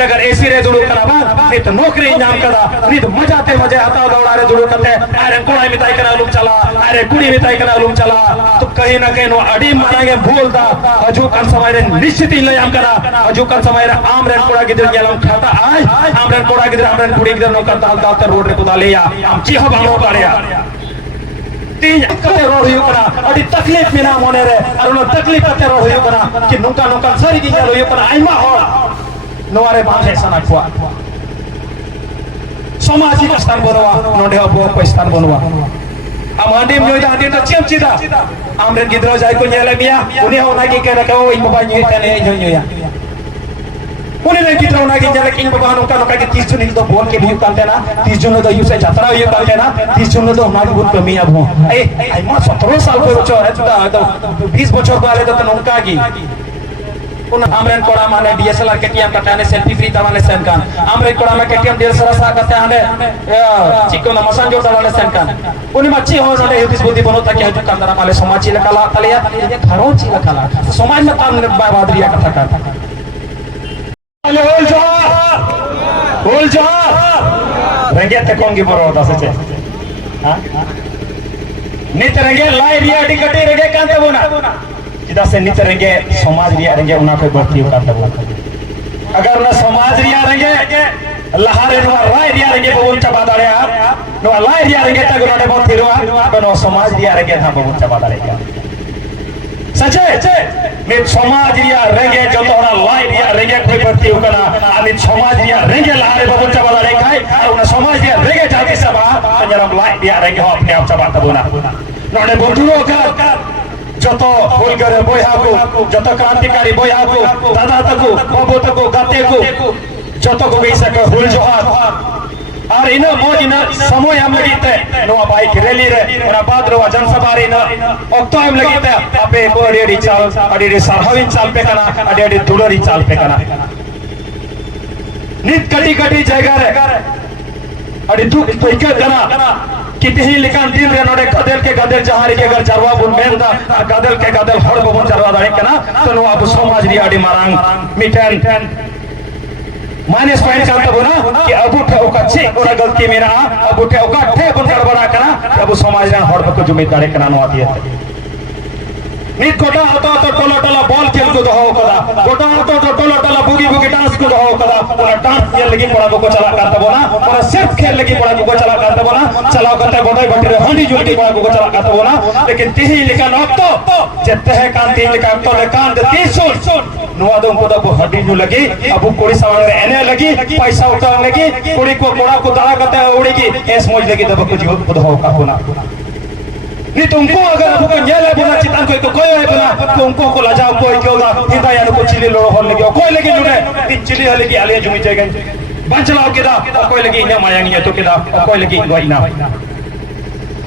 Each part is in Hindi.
अगर एसी रे जुड़ू करा बा नित नौकरी नाम करा नित मजाते मजे हताव दौड़ा रे जुड़ू करते अरे कुड़ाई मिताई करा लुम चला अरे कुड़ी मिताई करा लुम चला तो कहीं ना कहीं नो अड़ी मारेंगे भूल दा अजू कल समय रे निश्चित ही लयाम करा अजू कल समय रे आम रे कुड़ा गिदर गेलम खाता आज आम रे कुड़ा गिदर आम रे कुड़ी गिदर नो करता दाल दाल रोड रे कुदा लेया हम चीह बानो पाड़या तीन कते रोड हुई करा अड़ी तकलीफ में ना होने रे और नो तकलीफ कते रोड हुई करा कि नुका नुका सरी की हुई करा आइमा हो नोरे बांधे सना खुआ सामाजिक स्थान बनवा नोडे अबो को स्थान बनवा am andi myo da andi to chem cida amre gidro jai ko nyela mia uni ho nagi ke rakao in baba nyi tane nyo ya uni le gidro nagi nyela king baba no ka no ka 30 jun do bol ke biu kante na 30 jun do yuse jatra ye kante na 30 jun do nagi bun ko mia bo ai ma 17 साल ko cho eta 20 বছর ko ale to nonka gi उन आमरेन कोड़ा माने डीएसएलआर केटीएम कटाने सेल्फी फ्री तवाने सेनकान आमरे कोड़ा में केटीएम डीएसएलआर सा करते हने चिको न मसान जो तवाने सेनकान उनी मच्छी हो नडे युतिस बुद्धि बनो ताकि हजु कंदरा माले समाज चिलकला तलिया ये धरो चिलकला समाज में काम बादरिया कथा का अले होल जो रंगे ते कोंगी बरो दासे हां नित रंगे लाई रिया टिकटी रंगे कांते बोना चिदा से नित रेंगे समाज रिया रेंगे उना कोई बढ़ती होता तब अगर ना समाज रिया रेंगे लहारे नो राय रिया रेंगे बबुन चबा दाड़े आप नो लाई रिया रेंगे तक उना बहुत थिरवा तो नो समाज रिया रेंगे था बबुन चबा दाड़े क्या सचे मैं समाज रिया रेंगे जो तो उना लाई रिया रेंगे कोई बढ़ती होगा ना अभी समाज रिया रेंगे लहारे बबुन चबा दाड़े का और उना समाज रिया रेंगे जाके सबा पंजरम लाई रिया रेंगे हो अपने आप चबा तबुना नोने बोटुरो का जतो हुलगरे बोया को जतो क्रांतिकारी बोया को दादा तको बाबू तको गाते को जतो को गईसा के हुल जोहार और इन मोज इन समय हम लगीते नो बाइक रैली रे ओना बाद रो जनसभा रे न अक्तो हम लगीते आपे को रेडी चाल अडी सरहविन चाल पे कना अडी दुडरी चाल पे कना नित कटी कटी जगह रे अडी दुख तोइका जना कितही लिखान दिन रे नोडे गदल के गदल जहारी के अगर जरवा बुन मेंदा गदल के गदल हड़ बबन जरवा दाड़े कना तो नो अब समाज री आडी मारांग मिटन माइनस पॉइंट का तब ना कि अब उठे ओका चे ओरा गलती मेरा अब उठे ओका ठे बन गड़बड़ा कना अब समाज रे हड़ बक जिम्मेदारी कना नो आती है नित कोटा हतो तो टोला टोला बॉल खेल को दहो कदा कोटा हतो तो टोला टोला बुगी बुगी डांस को दहो कदा पूरा डांस खेल लगी पड़ा को चला करता बोला और सिर्फ खेल लगी पड़ा को चला करता बोला चलाओ करता गोडे बटरे हंडी जुटी पड़ा को चला करता बोला लेकिन तिही लिखा न तो जते है कांति लिखा तो ले कान दे 30 नुआदों को तो हड्डी जो लगी अब कोड़ी सवाल रे एने लगी पैसा उठाने लगी कोड़ी को कोड़ा को दाड़ा करते उड़ेगी एस मोज लगी तब कुछ हो दहो का होना ni तुमको अगर आपको न्यायालय बोला चितान कोई तो कोई है बोला तुमको को लजाओ कोई क्यों ना हिंदा यानी को चिली लोड़ो होने लगे कोई लगी जुड़े तीन चिली हले की आलिया जुमी जाएगा बंचलाओ केदा कोई लगी इन्हें मायांगी है तो केदा कोई लगी वही ना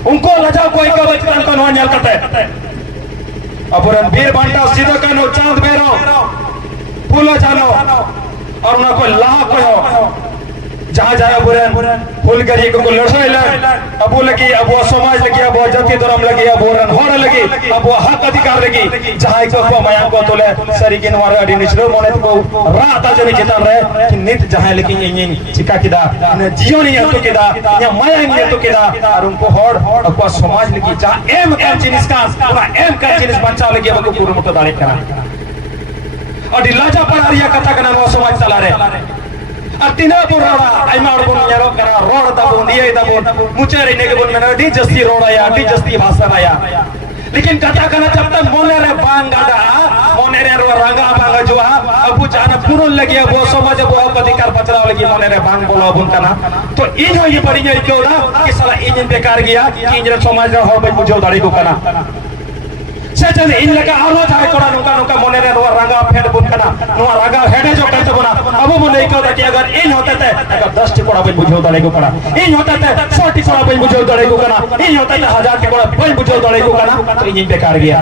उनको लजाओ कोई का चितान को नवान्याल करता है अपुरन वीर बांटा सीधो का नो चांद बेरो फूलो जानो और उन्हें कोई लाह कोई हो जहाँ जाया बुरन फूल करिए को लड़ाई लड़ अब वो लगी अब वो समाज लगी अब वो जाति धर्म लगी अब वो रनहोड़ लगी अब वो हक अधिकार लगी जहाँ को माया को तोले सरी के नवारे अडी निचलो मोने को रात आज नहीं चितान रहे कि नित जहाँ लगी ये चिका किदा ने जियो नहीं है तो किदा या माया नहीं है तो किदा और उनको होड़ अब वो समाज लगी जहाँ एम का जिनिस का पूरा एम का जिनिस बंचाव लगी अब को पूरा मुट्ठा दाने करा और दिलाजा पर आरिया कथा करना वो समाज चला रहे अतिना पुराना आइमार बुन यारो करा रोड दबुन ये दबुन मुचेरी ने के बुन में डी जस्ती रोड आया डी जस्ती भाषा आया लेकिन कथा करना जब तक मोने रे बांगाडा मोने रे रंगा बांगा जो अब जाने पुरुन लगी वो समझ वो अधिकार बचराव लगी मोने रे बांग बोलो बुन कना तो इन ये बड़ी ये क्यों ना कि साला इंजन बेकार गया कि इंजन समाज रे हर बुझो दाड़ी को कना सेचन इन लगा आरो जाय कोड़ा नुका नुका मोने रे रो रंगा फेड बुन कना नो रंगा हेडे जो करते बना अब मोने को कि अगर इन होते थे अगर 10 टी कोड़ा बुझो दाड़े को कना इन होते थे 100 टी कोड़ा बुझो दाड़े को कना इन होते थे 1000 टी कोड़ा बुझो दाड़े को कना तो इन बेकार गया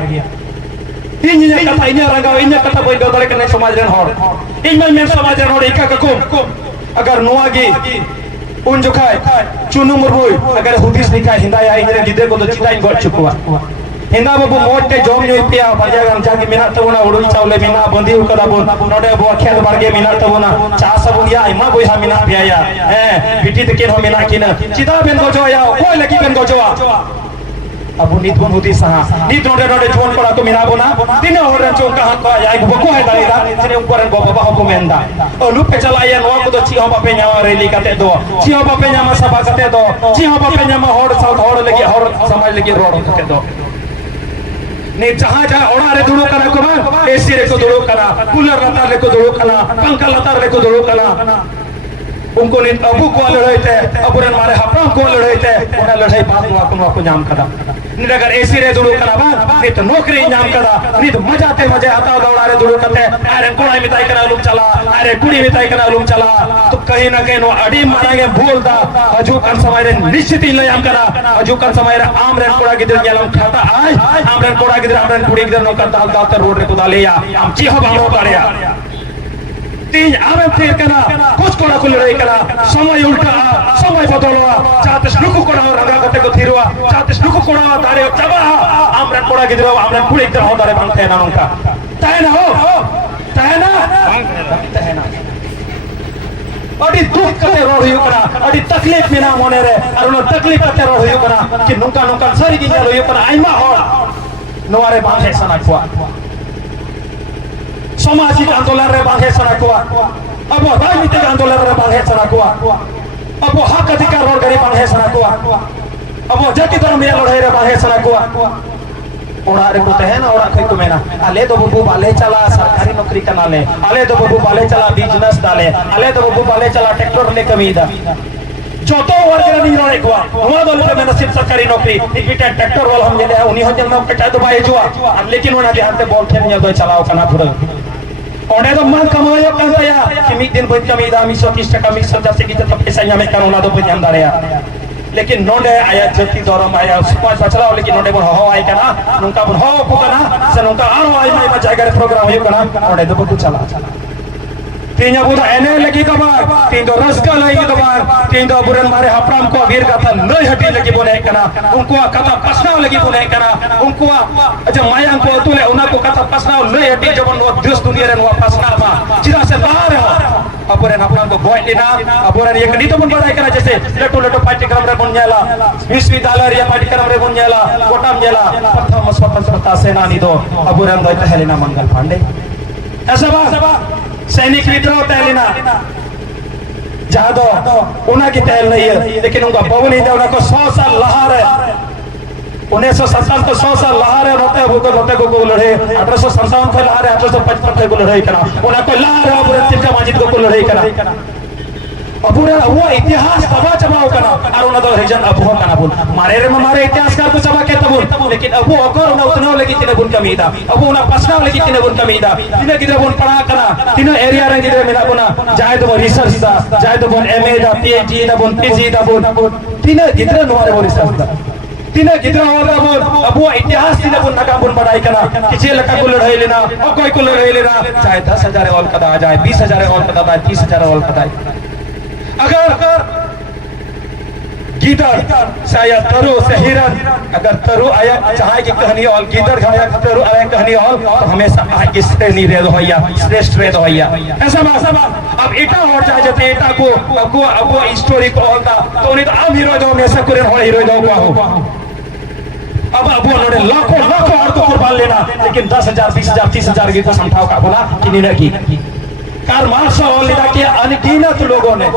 इन ये कथा इन रंगा इन कथा बुझो दाड़े कने समाज रे हर इन में समाज रे हर इका को अगर नोआगी उन जो खाए चुनु मुरबुई अगर हुदिस निका हिंदाया इन रे गिदे को तो चिताइन गड चुकवा हिंदा बाबू मोटे जोम न्यू पिया बरजा गन जाके मिना तबुना उडुई चावले मिना बंदी उकदा बो नोडे बो खेत बारगे मिना तबुना चा सबु या इमा बोया मिना पिया या बिटी तकिन हो मिना किना चिदा बेन गो जोया कोई लगी बेन गो जोआ अब नित बन होती सहा नित नोडे नोडे जोन कोड़ा को मिना बोना दिन होरन चों कहां को या एक बको है दाईदा तने ऊपर गो बाबा को मेंदा ओलु पे चलाया नवा को तो ची हो बापे न्यावा रेली काते दो ची हो बापे न्यामा सभा काते दो ची हो बापे न्यामा होड़ साउथ होड़ लगी होड़ समाज लगी रोड काते दो ने जहां जहां ओड़ा रे दुड़ो कना को बा एसी रे को दुड़ो कना कूलर लतार रे को दुड़ो कना पंखा लतार रे को दुड़ो कना उनको ने अबू को लड़ाई थे अबुरन मारे हपराम को लड़ाई थे ओना लड़ाई बात नुआ को नाम कदा नि अगर एसी रे दुड़ो कना बा नि तो नौकरी नाम कदा नि तो मजाते मजे हता दौड़ा रे दुड़ो कते अरे कोणाई मिताई कना लुम चला अरे कुड़ी मिताई कना लुम चला तो कहीं ना कहीं नो अड़ी मारेंगे भूल दा अजू कन समय रे निश्चित ही लयाम करा अजू कन समय रे आम रे कोड़ा गिदर गेलम खाता आज आम रे कोड़ा गिदर आम रे कुड़ी गिदर नो का दाल दाल रोड रे को दालिया हम ची हो बाड़ो पाड़िया तीन आवे फिर कना कुछ कोड़ा को लड़ाई करा समय उल्टा समय बदलवा चाहते नुकु कोड़ा रंगा कते को थिरवा चाहते नुकु कोड़ा दारे चबा आमरन कोड़ा गिदरो आमरन कुड़ी गिदर हो दारे बांगते ना नोका ताय ना हो ताय ना अड़ी दुख कते रोड हुई करा अड़ी तकलीफ में ना मोने रे और नो तकलीफ कते रोड हुई करा कि नुका नुका सरी की गलो हुई करा आइमा हो नोरे बांगे सना कुआ सामाजिक आंदोलन रे बांगे सना कुआ अब राजनीतिक आंदोलन रे बांगे सना कुआ अब हक अधिकार रोड गरी बांगे सना कुआ अब जाति धर्म ये लड़ाई रे बांगे सना कुआ ओड़ा रे को है ना ओड़ा खै को मेना आले तो बबू बाले चला सरकारी नौकरी करना ले आले तो बबू बाले चला बिजनेस डाले आले तो बबू बाले चला ट्रैक्टर ले कमीदा जो तो वर्ग रे नहीं रोए को हमारा दल पे मैंने सिर्फ सरकारी नौकरी इटा ट्रैक्टर वाला हम ले उन्हीं हजार में कटा तो भाई जुआ लेकिन ओना ध्यान से बोल थे नहीं तो चलाओ कना पूरा ओने तो मन कमायो कहता या कि मिक दिन बन कमीदा 130 टका 170 से की तो पैसा यहां में करोना तो ध्यान दाड़या लेकिन नोडे आया जति दरम आया सुपास बचला लेकिन नोडे बन हो आय कना नुका बन हो को कना से नुका आरो आय मा जायगा रे प्रोग्राम होयो कना ओडे तो बकु चला तीन बुदा एने लगी कबार तीन तो रसका लगी कबार तीन तो बुरन मारे हपराम को वीर कथा नहीं हटी लगी बोले कना उनको कथा पसना लगी बोले कना उनको अच्छा माया को तुले उना को कथा पसना नहीं हटी जब वो देश दुनिया रे वो पसना बा चिरा से बाहर हो अबुरन हपराम को बॉय लेना अबुरन एक नी तो बन बड़ाई करा जैसे लटो लटो पाठ्यक्रम रे बन जाला विश्वविद्यालय रे पाठ्यक्रम रे बन जाला कोटाम जाला प्रथम स्वतंत्रता सेनानी दो अबुरन दो हेलेना मंगल पांडे ऐसा बा सैनिक विद्रोह तहलीना जहां दो उना की तहल नहीं है लेकिन उनका पवन ही उनको 100 साल लहार है 1957 को 100 साल लहार है होते को लड़े 1857 को लहार है 1855 को लड़ाई करा उनको लहार है पूरे तिलका माजिद को लड़ाई करा अबुरा वो इतिहास बाबा चबाओ कना और उन दो रीजन अब हो कना बोल मारे रे मारे इतिहासकार को चबा के तबुल लेकिन अब वो अगर उन उतना लगी तिने बुन कमीदा अब उन पसना लगी तिने बुन कमीदा तिने किधर बुन पढ़ा कना तिने एरिया रे किधर मिला बुना जाय तो रिसर्च दा जाय तो बुन एमए दा पीएचडी दा बुन पीजी दा बुन तिने किधर नोरे वो रिसर्च दा तिने किधर होगा बोल अब वो इतिहास तिने बुन नका बुन पढ़ाई कना किसी लका को लड़ाई लेना और कोई को लड़ाई लेना चाहे 10,000 और कदा आ जाए 20,000 और कदा आ 30,000 और कदा अगर गीदड़ शायद तरु से हिरन अगर तरु आया चाहे की कहानी और गीदड़ आया तरु आया कहानी और तो हमेशा आगे श्रेणी रे होया श्रेष्ठ रे होया ऐसा बात अब इटा हो जाए जते इटा को अब स्टोरी को होता तो नहीं तो अब हीरो जो हमेशा करे हो हीरो जो को अब उन्होंने लाखों और तो कुर्बान लेना लेकिन 10,000 20,000 30,000 की तो संख्या का बोला कि नहीं की कार मार्शल और लिखा कि अनगिनत लोगों ने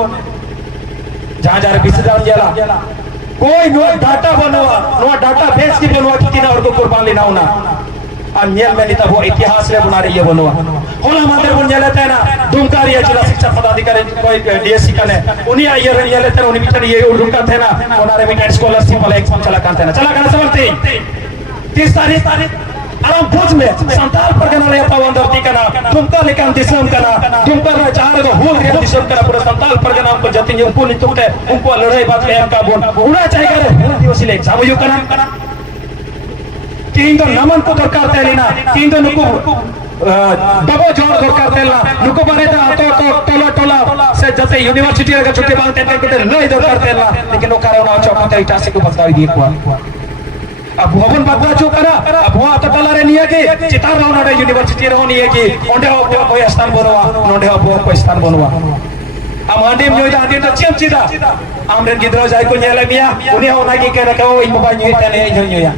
जहां जा रहे 20,000 जाला कोई नो डाटा बनवा नो डाटा बेस की बनवा कि किना और को कुर्बान लेना होना अन्यल में निता वो इतिहास रे बना रही है बनवा होला मादर बन जाता है ना दुमकारी जिला शिक्षा पदाधिकारी कोई डीएससी का ने उन्हीं आईयर ने लेते हैं उन्हीं बिचारे ये रुका थे ना उन्होंने में स्कॉलरशिप वाला एग्जाम चला करते हैं चला करना समझते 30 तारीख आराम भुज में संताल परगना लेता हुआ अंदर टिकना तुमका लेकर दिसम कना तुम पर चाह रहे तो हो गया दिसम कना पूरा संताल परगना को जतिन जो उनको नितुकते उनको लड़ाई बात में का बोल उड़ा चाहिए करे दिवसी ले जाबो यो कना तीन तो नमन को दरकार तेलिना तीन तो नुको डबो जोड़ दरकार तेलना नुको बने तो टोला से जते यूनिवर्सिटी रे छुट्टी मांगते थे लई दरकार तेलना लेकिन ओ कारण चौकते इटासे को बदलावी दिए को अब भवन बागवा जो करा अब वहाँ तो तला रे निया के चितार रहो ना यूनिवर्सिटी रहो निया के ओंडे हो कोई स्थान बनवा नोंडे हो कोई स्थान बनवा am ande nyoy da ande ta chem cida amren gidro jai ko nyela mia uni ha ona gi kena ka o in baba nyoy tane nyoy ya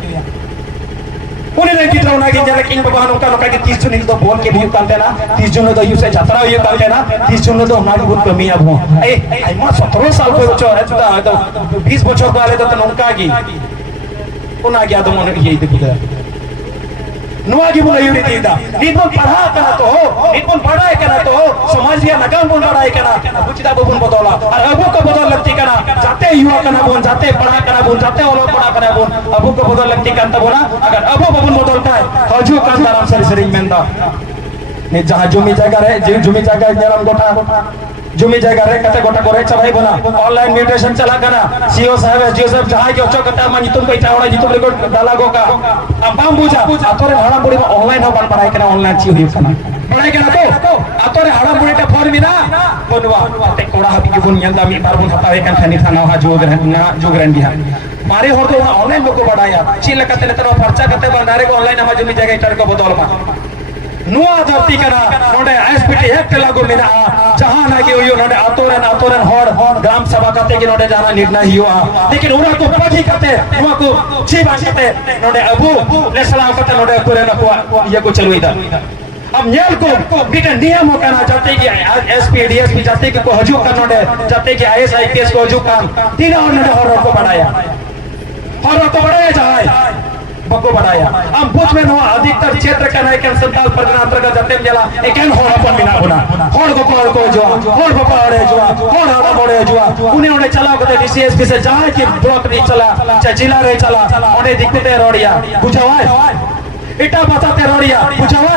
uni le gidro ona gi nyela king baba no ka 30 jun do bol ke biu kan tena 30 jun do yu se jatra yu kan tena 30 jun do na gut kami ab ho ai ma 17 साल ko cho hai to 20 bochor ko ale to nonka gi una gi ado mon ye de नुआ की बोला यूरी दीदा नीतों पढ़ा करना तो हो नीतों पढ़ाई करना तो हो समाजिया नगाम बोल पढ़ाई करना बुचिदा बुन बदौला और अबू का बदौल लगती करना जाते युवा करना बोल जाते पढ़ा करना बोल जाते ओलो पढ़ा करना बोल अबू का बदौल लगती करता बोला अगर अबू बबुन बदौलता है हजू का दाराम सरी सरी मेंदा ने जहां जुमी जगह है जुमी जगह जरम गोटा जुमी जगह रे कते गोटा करे चबाई बना ऑनलाइन म्यूटेशन चला करना सीओ साहब एसडीओ साहब जहां के ओचो कता मन तुम कोई चावड़ा जी तुम रे डाला गो का अबाम बुझा आतोरे हाड़ा बुड़ी में ऑनलाइन हो बन पढ़ाई करना ऑनलाइन ची हुई करना पढ़ाई करना तो आतोरे हाड़ा बुड़ी टा फॉर्म ना बनवा ते कोड़ा हबी के बुन यंदा मी बार बुन हतावे kan खनी थाना हा जोग रहन बिहा मारे हो तो ऑनलाइन लोग को बढ़ाया ची लकते ने तरह पर्चा कते बंदारे को ऑनलाइन हम जुमी जगह इटर को बदौल मा नुआ धरती कना नोडे एसपीटी एक्ट लागू मिना जहां ना के यो नोडे आतोरन हर ग्राम सभा कते के नोडे जाना निर्णय हुआ लेकिन उरा को पठी कते नुआ को जीवा कते नोडे अबू ने सलाम कते नोडे करे न को ये को चलो इधर अब न्याल को बिना नियम हो करना जाते कि एसपी डीएसपी जाते कि को हजू कर नोडे जाते कि आईएएस आईपीएस को हजू काम तीन और नोडे हर को बढ़ाया जाए बको बढ़ाया हम बुझ में नो अधिकतर क्षेत्र का नहीं कैन संताल परगना अंतर्गत जाते मेला एकन होड़ापन बिना होना होड़ को जो होड़ पकड़े जो होड़ हवा मोड़े जो उन्हें चला को डीसीएसपी से जहां की ब्लॉक नहीं चला चाहे जिला रे चला उन्हें दिक्कतें रोड़िया बुझावा इटा बताते रोड़िया बुझावा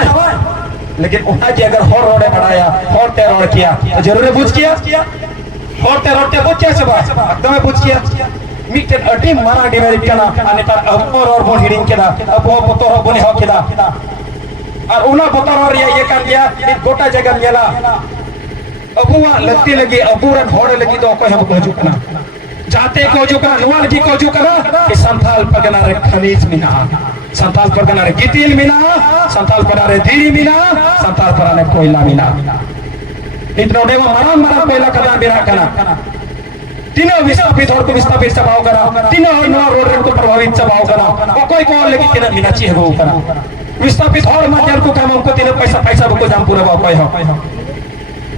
लेकिन उन्हें की अगर होड़ रोड़े बढ़ाया होड़ ते रोड़ किया तो जरूर बुझ किया होड़ ते रोड़ ते बुझ कैसे बात एकदम बुझ किया मिक्टेन अटी मारा डिमेरिट कना आने तार अपर और बोन हिडिंग केदा अब वो बतोर बोने हो केदा और उना बतोर और ये कर दिया एक गोटा जगह गेला अबुआ लगती लगी अबूरन होड़े लगी तो कोई हम को झुकना जाते को झुकना नुआ लगी को झुकना कि संथाल परगना रे खनीज मिना संथाल परगना रे गितिल मिना संथाल परगना रे धीरी मिना संथाल परगना रे कोयला मिना इतना डेवा मरा कोयला कदा बिरा कना तीनों विस्थापित और को विस्थापित चबाव करा तीनों और नवा रोड को प्रभावित चबाव करा और कोई को लेकिन केना मिनाची हो करा विस्थापित और मध्यम को काम को तीनों पैसा को जाम पूरा कोई हो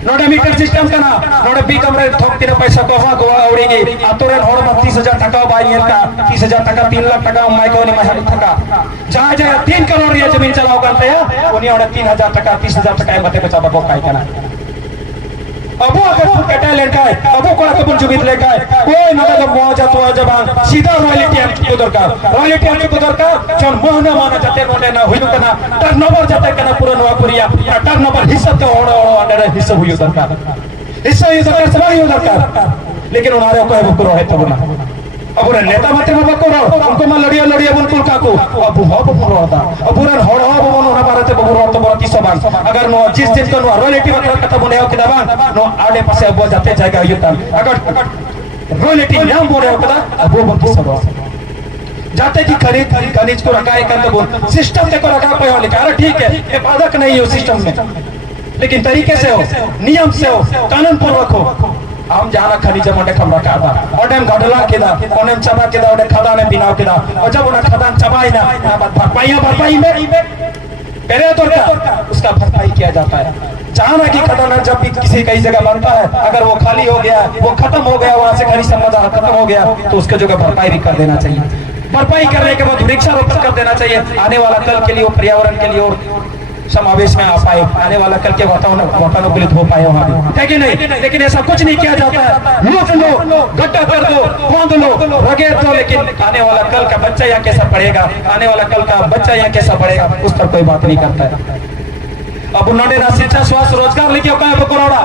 नोडा मीटर सिस्टम कना नोडा बी कमरे ठोक तीनों पैसा को हा गोवा उड़ेगी आतोरन होड़ में 30,000 टका बाई का 30,000 टका 3 लाख टका माइको ने महल टका जहां 3 करोड़ या जमीन चलाओ करते हैं उन्हें और 3,000 टका 30,000 टका मते बचा बको काय कना अबू अगर तू टैलेंट है अबू को कबूल जुबित लेका है कोई ना तो मौजा तो जबान सीधा रॉयल्टी एम को दरकार जन मोहना माना जाते नोटे ना हुई कना टर्नओवर जाते कना पूरा नवा पुरिया टर्नओवर हिस्सा तो ओड़ अंडर हिस्सा हुई दरकार हिस्सा ये दरकार सब हुई दरकार लेकिन उनारे को है बको है तब ना अब नेता मते में बको रो उनको मा लड़िया बुनकुल काकू अब हो बको रोता अब पूरा होड़ हो बनो ना भारत बको रो तो बरती सबान अगर नो जिस दिन को नो रॉयल्टी मतलब कथा बने हो कि दबान नो आड़े पासे अब जाते जाएगा युतन अगर रॉयल्टी नाम बोले होता अब वो बरती सबान जाते कि खनिज को रखा है कर बोल सिस्टम से को रखा कोई हो लिखा अरे ठीक है ये बाधक नहीं हो सिस्टम में लेकिन तरीके से हो नियम से हो कानून पूर्वक हो हम जाना खनिज मंडे खम रखा था ओडेम गडला केदा ओनेम चबा केदा ओडे खदाने बिनाव केदा और जब उन्हें खदान चबाई ना भरपाई में पहले दरकार उसका भरपाई किया जाता है जाना कि खदान जब भी किसी कई जगह बनता है अगर वो खाली हो गया वो खत्म हो गया वहां से खनिज संपदा खत्म हो गया तो उसके जगह भरपाई भी कर देना चाहिए भरपाई करने के बाद वृक्षारोपण कर देना चाहिए आने वाला कल के लिए पर्यावरण के लिए और समावेश में आ पाए आने वाला कल के वातानुकूलित हो पाए वहां है कि नहीं लेकिन ऐसा कुछ नहीं किया जाता है लूट लो गड्ढा कर दो खोद लो रगेड़ दो लेकिन आने वाला कल का बच्चा यहाँ कैसा पढ़ेगा आने वाला कल का बच्चा यहाँ कैसा पढ़ेगा उस पर कोई बात नहीं करता है अब उन्होंने ना शिक्षा स्वास्थ्य रोजगार लिखे करोड़ा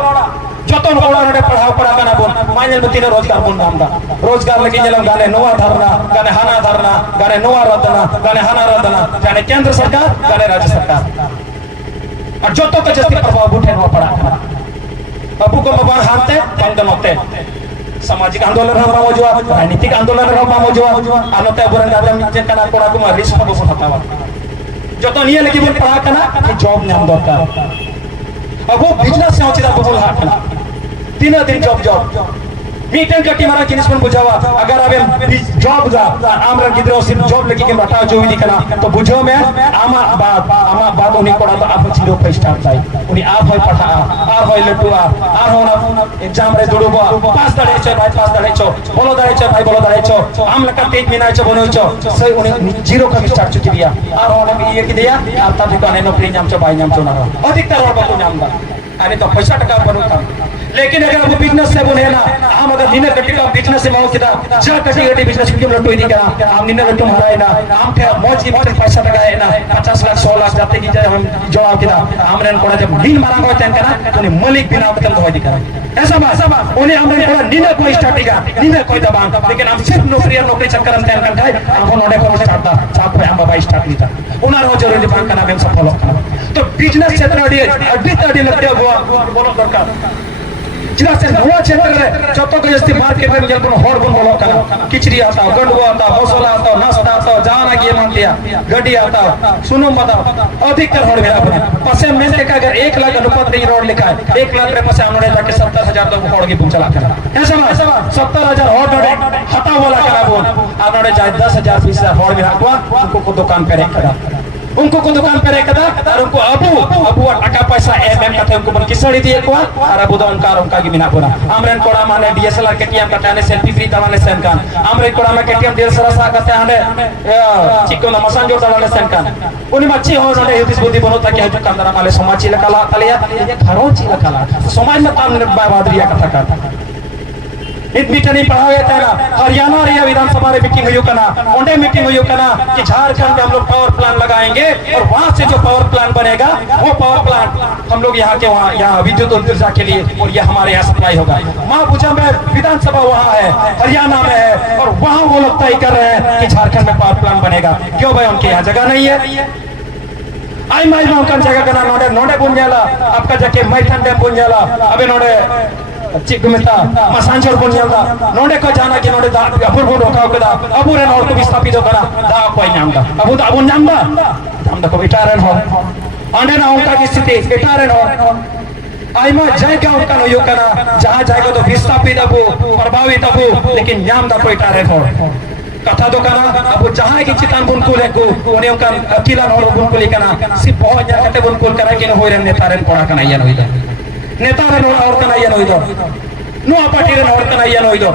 जतन होड़ा पढ़ाओ पढ़ा बना बोल माइनल में तीन रोजगार बोल नाम दा रोजगार लगी जलम गाने नोआ धरना गाने हाना धरना गाने नोआ रद्दना गाने हाना रद्दना गाने केंद्र सरकार गाने राज्य सरकार और जो तो का जस्ती प्रभाव उठे हुआ पड़ा अबू को मबान हानते पंगन होते सामाजिक आंदोलन ᱨᱮᱦᱚᱸ ᱵᱟᱢ ᱦᱤᱡᱩᱜᱼᱟ, ᱨᱟᱡᱱᱤᱛᱤक आंदोलन ᱨᱮᱦᱚᱸ ᱵᱟᱢ ᱦᱤᱡᱩᱜᱼᱟ, ᱟᱨ ᱱᱚᱛᱮ ᱟᱵᱚᱨᱮᱱ ᱜᱟᱫᱮᱞ ᱢᱤᱫᱴᱮᱱ ᱠᱟᱱᱟ ᱠᱚᱲᱟ ᱠᱚ ᱢᱟ ᱨᱤᱥᱠ ᱦᱚᱸ ᱵᱟᱵᱚᱱ ᱦᱟᱛᱟᱣᱟ। ᱡᱚᱛᱚ ᱱᱤᱭᱟᱹ ᱞᱟᱹᱜᱤᱫ ᱵᱚᱱ ᱯᱟᱲᱦᱟᱜ ᱠᱟᱱᱟ ᱡᱚᱵ ᱧᱟᱢ ᱫᱚᱨᱠᱟর। ᱟᱵᱚ ᱵᱤᱡᱽᱱᱮᱥ ᱦᱚᱸ ᱪᱮᱫᱟᱜ ᱵᱟᱵᱚᱱ ᱞᱟᱦᱟᱜ ᱠᱟᱱᱟ? तीनों दिन जॉब जॉब मीटिंग कटी मारा जिनिस बन बुझावा अगर अबे जॉब जा आमरा गिद्रो सिर्फ जॉब लेके के बता जो विधि कना तो बुझो में आमा बात उन्हीं कोड़ा तो आप जीरो पे स्टार्ट जाए उन्हीं आप होय पढ़ा आर होय लटुआ आर होना एग्जाम रे दुड़ुबा पास दाड़े छ भाई पास दाड़े छ बोलो दाड़े छ भाई बोलो दाड़े छ आम लका तेज मिना छ बनो छ सही उन्हीं जीरो का स्टार्ट चुकी दिया आर होना ये की दिया आता दुकान नौकरी नाम छ भाई नाम छ ना अधिकतर और बात नाम दा अरे तो पैसा टका बनता लेकिन अगर वो बिजनेस से बोले ना हम अगर निने कटी का बिजनेस से माओ किदा जा कटी कटी बिजनेस क्यों लटो ही नहीं करा हम निने लटो हराए ना हम थे मौज इमोटल पैसा लगाए ना 50 लाख 100 लाख जाते की जाए हम जवाब किदा हमरे कोड़ा जब नील मारा को तन करा तो मलिक बिना मतलब हो दिखा ऐसा बात उन्हें हमरे कोड़ा निने को स्टार्टिंग निने कोई दबा लेकिन हम सिर्फ नौकरी चक्कर में तन खाए हम नोडे को स्टार्ट था चाप पे हम बाबा स्टार्ट नहीं था उनार हो जरूरी बात करना हम सब फॉलो करना तो बिजनेस क्षेत्र अड्डी लगते हुआ बोलो दरकार जिला से नवा क्षेत्र रे जतो के जस्ती मार्केट में जल कोनो होड़ बन बोलो कना किचरी आता गंडवा आता मसाला आता नाश्ता आता जाना के मान दिया गड्डी आता सुनो मत अधिकतर होड़ मेरा अपना पसे में से अगर 1 लाख अनुपात रे रोड लिखा है 1 लाख रे पसे हमने जाके 70000 तक होड़ के चला कर ऐसा 70000 होड़ नोडे हटा वाला करा बोल आनोडे जाए 10000 पीस होड़ में रखवा उनको को दुकान पे रखा उनको को दुकान पे रखा और उनको अबू टका पैसा एमएम कथे उनको बन किसड़ी दिए को और अबू द उनका की बिना कोना आमरेन कोड़ा माने डीएसएलआर केटीएम कटाने सेल्फी फ्री तवाने सेन कान आमरे कोड़ा में केटीएम डेल सरसा कते हांडे चिको न मसान जो तवाने सेन कान उनी मच्छी हो नडे युतिस बुद्धि बनो ताकि हजु कांदरा माले समाज चिला कला तलिया ये घरों चिला कला समाज में ताम बादरिया कथा का इत मीटिंग नहीं पढ़ाया था ना हरियाणा रिया विधानसभा रे मीटिंग हुई कना ओंडे मीटिंग हुई कना कि झारखंड में हम लोग पावर प्लांट लगाएंगे और वहां से जो पावर प्लांट बनेगा वो पावर प्लांट हम लोग यहाँ के वहाँ यहाँ विद्युत ऊर्जा के लिए और ये हमारे यहाँ सप्लाई होगा महाभुजा में विधानसभा वहाँ है हरियाणा में है और वहाँ वो लोग तय कर रहे हैं कि झारखंड में पावर प्लांट बनेगा क्यों भाई उनके यहाँ जगह नहीं है आई माई में उनका जगह कना नोडे नोडे बुन जाला आपका जाके मैथन डैम बुन जाला अबे नोडे चिकमिता मसांजर बोल जाता नोडे को जाना कि नोडे अपुर बोल रोका कदा अपुरे नोड को विस्थापित करा दा कोई नामदा अबु नामदा हमदा को विचारन हो आंडे ना उनका की स्थिति विचारन हो आइमा जाएगा उनका नो योकना जहां जाएगा तो विस्थापित अबु प्रभावित अबु लेकिन नामदा को विचारन हो कथा दो कना अब जहां की चितान बुन को लेको ओने उनका अकेला नोड बुन को लेकना सिर्फ बहुत जा कते बुन को करा कि न होइरन नेतारन पड़ा कना या नोइदा नेतारन और कना या नोइदा नो पार्टीरन और कना या नोइदा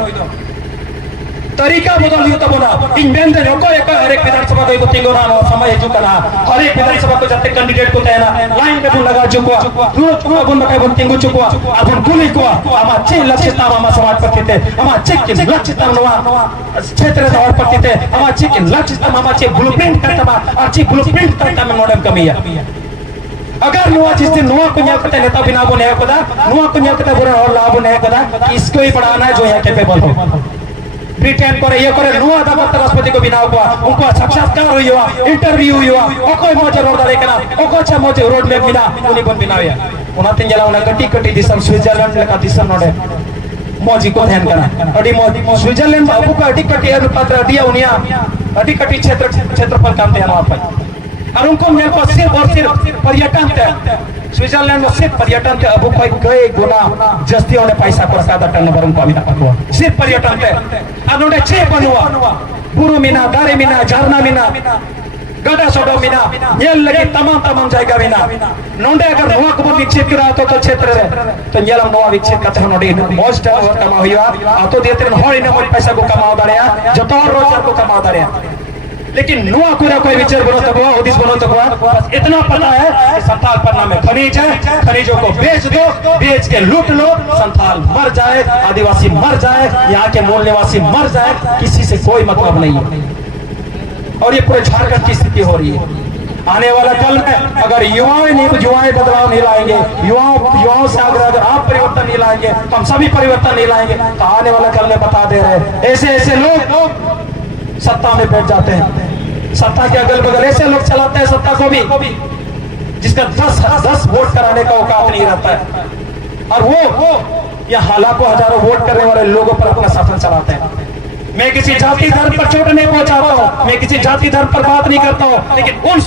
तरीका बदल दियो तब ना इन बेंदे नको एक हर एक विधानसभा को तिंगो ना समय हिजु कना हर एक विधानसभा को जाते कैंडिडेट को तयना लाइन पे बुन लगा चुको दूर चुको बुन मके बुन तिंगो चुको अपन कुली को आमा चे लक्ष्य ताम आमा समाज पर थे आमा चे के लक्ष्य ताम नवा क्षेत्र दौर पर थे आमा चे के लक्ष्य ताम आमा चे ब्लूप्रिंट करता और चे ब्लूप्रिंट करता में मॉडर्न कमिया अगर नुआ जिस दिन नुआ को न्याकते नेता बिना को नहीं कदा नुआ को न्याकते बुरा और लाभ नहीं कदा इसको ही बढ़ाना है जो यहाँ कैपेबल हो ब्रिटेन करे ये करे नुआ दाबत राष्ट्रपति को बिना हुआ उनको साक्षात्कार हुआ इंटरव्यू हुआ ओको मोजे रोड डाले कना ओको छ मोजे रोड में बिना उनी बन बिना हुआ उना तीन जला उना कटी कटी दिसम स्विट्जरलैंड लका दिसम नोडे मोजी को ध्यान करना अडी मोजी स्विट्जरलैंड बाबू का अडी कटी अनुपात दिया उनिया अडी कटी क्षेत्रफल काम ध्यान वापस और उनको मेरे पास सिर्फ और सिर्फ पर्यटन थे स्विट्जरलैंड में सिर्फ पर्यटन थे अब कोई कई गुना जस्ती होने पैसा को सादा टन पर उनको अभी तक हुआ सिर्फ पर्यटन थे और उन्होंने छह बनवा बुरु मीना दारे मीना झरना मीना गड़ा सोडो मीना ये लगे तमाम जाएगा मीना नोंडे अगर नोआ को विकसित करा तो क्षेत्र रे तो ये लोग नोआ विकसित करते हैं नोडी मोस्ट कमा हुआ तो देते हैं हॉल इन्हें पैसा को कमाओ दाड़िया जो तो रोजगार को कमाओ दाड़िया लेकिन नुआ कोई विचार बनो तक हुआ उदिस बनो तक हुआ बस इतना पता है कि संथाल पन्ना में खनिज है खनिजों को बेच दो बेच के लूट लो संथाल मर जाए आदिवासी मर जाए यहाँ के मूल निवासी मर जाए किसी से कोई मतलब नहीं है और ये पूरे झारखंड की स्थिति हो रही है आने वाला कल में अगर युवाएं बदलाव नहीं लाएंगे युवाओं से अगर आप परिवर्तन नहीं लाएंगे तो हम सभी परिवर्तन नहीं लाएंगे तो आने वाला कल में बता दे रहे ऐसे लोग सत्ता में बैठ जाते हैं सत्ता के अगल बगल ऐसे लोग चलाते हैं सत्ता को भी जिसका 10 वोट कराने का औकात नहीं रहता है और वो या लाखों हजारों वोट करने वाले लोगों पर अपना शासन चलाते हैं। मैं किसी जाति धर्म पर चोट नहीं पहुंचाता हूं, मैं किसी जाति धर्म पर बात नहीं करता हूं, लेकिन उन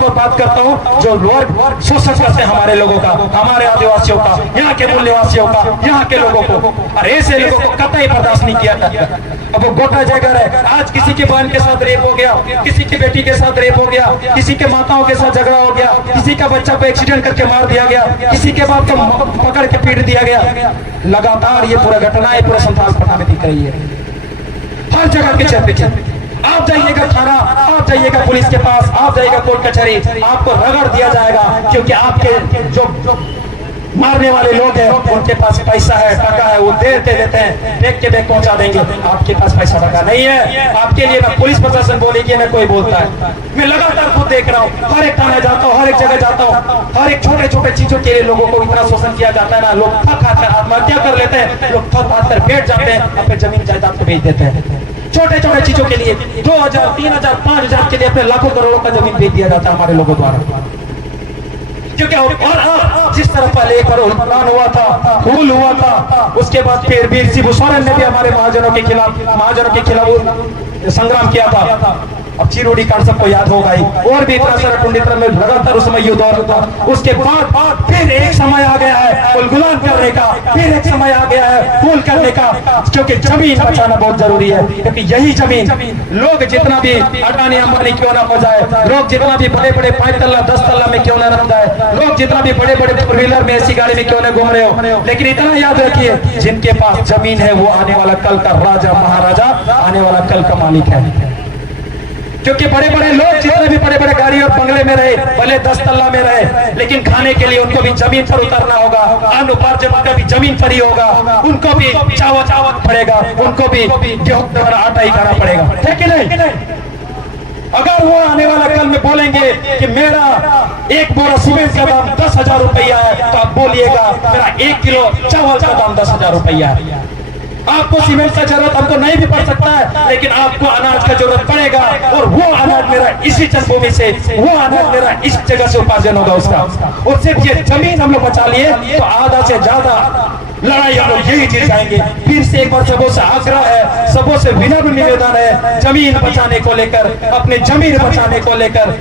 पर बात करता हूं जो लोग शोषण करते हैं हमारे लोगों का, हमारे आदिवासियों का, यहाँ के मूल निवासियों का, यहाँ के लोगों को। और ऐसे लोगों को कतई बर्दाश्त नहीं किया जाता। अब वो गोटा जगह है, आज किसी की बहन के साथ रेप हो गया, किसी की बेटी के साथ रेप हो गया, किसी के माताओं के साथ झगड़ा हो गया, किसी का बच्चा को एक्सीडेंट करके मार दिया गया, किसी के बाप को पकड़ के पीट दिया गया। लगातार ये पूरा घटनाएं पूरे संथाल पटना में दिख रही है, हर जगह के चर्चे। आप जाइएगा थाना, आप जाइएगा पुलिस के पास, आप जाइएगा कोर्ट कचहरी, आपको रगड़ दिया जाएगा, क्योंकि आपके जो मारने वाले लोग हैं उनके पास पैसा है, टका है, वो देते देते हैं, देख के देख पहुंचा देंगे। आपके पास पैसा टका नहीं है, आपके लिए ना पुलिस प्रशासन बोलेगी ना कोई बोलता है। मैं लगातार खुद देख रहा हूँ, हर एक थाना जाता हूँ, हर एक जगह जाता हूँ, हर एक छोटे छोटे चीजों के लिए लोगों को इतना शोषण किया जाता है ना, लोग थक हाथ कर आत्महत्या कर लेते हैं, लोग थक हाथ कर बैठ जाते हैं, अपने जमीन जायदाद को बेच देते हैं। छोटे छोटे चीजों के लिए 2000, 3000, 5000 के लिए अपने लाखों करोड़ों का जमीन बेच दिया जाता है हमारे लोगों द्वारा। क्योंकि और जिस तरह पहले एक बार उल्लान हुआ था, हुल हुआ था, उसके बाद फिर वीर शिबू सोरेन ने भी हमारे महाजनों के खिलाफ संग्राम किया था। अब चिरोड़ी कांड सबको याद होगा ही, और भी इतना सारा टुंडित्र में लगातार उस समय युद्ध होता। उसके बाद फिर एक समय आ गया है उलगुलान करने का, फिर एक समय आ गया है फूल करने का, क्योंकि जमीन बचाना बहुत जरूरी है। क्योंकि यही जमीन लोग जितना भी अडानी अंबानी क्यों ना हो जाए, लोग जितना भी बड़े बड़े 5 तल्ला 10 तल्ला में क्यों ना रख जाए, लोग जितना भी बड़े बड़े 4 व्हीलर में ऐसी गाड़ी में क्यों ना घूम रहे हो, लेकिन इतना याद रखिए, जिनके पास जमीन है वो आने वाला कल का राजा महाराजा, आने वाला कल का मालिक है। क्योंकि बड़े बड़े लोग जितने भी बड़े बड़े गाड़ी और बंगले में रहे, भले 10 तल्ला में रहे, लेकिन खाने के लिए उनको भी जमीन पर उतरना होगा, अन्न उपार्जन का भी जमीन पर ही होगा, उनको भी चावल पड़ेगा, उनको भी गेहूं द्वारा आटा ही खाना पड़ेगा, है कि नहीं? अगर वो आने वाला कल में बोलेंगे कि मेरा एक बोरा सीमेंट का दाम 10,000 रुपया है, तो आप बोलिएगा मेरा 1 किलो चावल का दाम 10,000 रुपया है। आपको सीमेंट का जरूरत हमको नहीं भी पड़ सकता है, लेकिन आपको अनाज का जरूरत पड़ेगा, और वो अनाज मेरा इसी जन्मभूमि से, वो अनाज मेरा इस जगह से उपार्जन होगा उसका। और सिर्फ ये जमीन हम लोग बचा लिए तो आधा से ज्यादा लड़ाई हम लोग यही जीत जाएंगे। फिर से एक बार सबों से आग्रह है, सबों से विनम्र निवेदन है, जमीन बचाने को लेकर, अपने जमीन बचाने को लेकर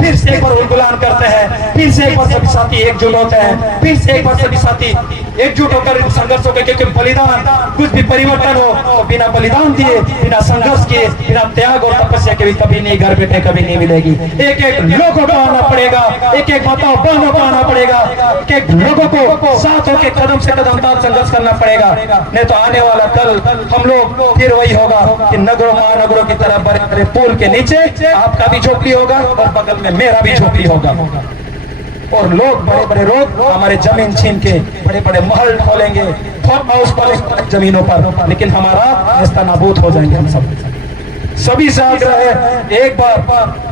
फिर से एक बार उलगुलान करते हैं, फिर से एक बार सभी साथी एकजुट होते हैं, फिर से एक बार सभी साथी एकजुट होकर संघर्ष होकर, क्योंकि बलिदान कुछ भी परिवर्तन हो तो बिना बलिदान दिए, बिना संघर्ष किए, बिना त्याग और तपस्या के भी कभी नहीं घर बैठे कभी नहीं मिलेगी। एक एक लोगों को आना पड़ेगा, एक एक माताओं बहनों को आना पड़ेगा, एक एक लोगों को साथ होकर कदम से कदम ताल संघर्ष करना पड़ेगा। नहीं तो आने वाला कल हम लोग फिर वही होगा कि नगरों महानगरों की तरह बड़े बड़े पुल के नीचे आपका भी झोपड़ी होगा और बगल में मेरा भी झोपड़ी होगा, और लोग बड़े बड़े लोग हमारे जमीन छीन के बड़े बड़े महल खोलेंगे, फार्म हाउस पर जमीनों पर, लेकिन हमारा रास्ता नाबूद हो जाएंगे। हम सभी से आग्रह है, एक बार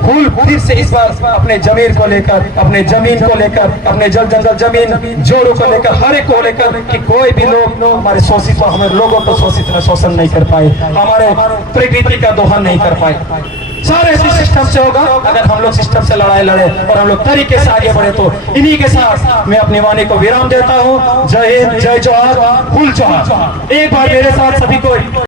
फूल फिर से इस बार अपने जमीन को लेकर, अपने जमीन को लेकर, अपने जल जंगल जमीन जोड़ों को लेकर, हर एक को लेकर, कि कोई भी लोग हमारे शोषित, हमारे लोगों को शोषित में शोषण नहीं कर पाए, हमारे प्रकृति का दोहन नहीं कर पाए। सारे इसी सिस्टम से होगा अगर हम लोग सिस्टम से लड़ाई लड़े और हम लोग तरीके से आगे बढ़े। तो इन्हीं के साथ मैं अपनी वाणी को विराम देता हूँ। जय हिंद, जय जोहार, फुल जोहार। एक बार मेरे साथ सभी को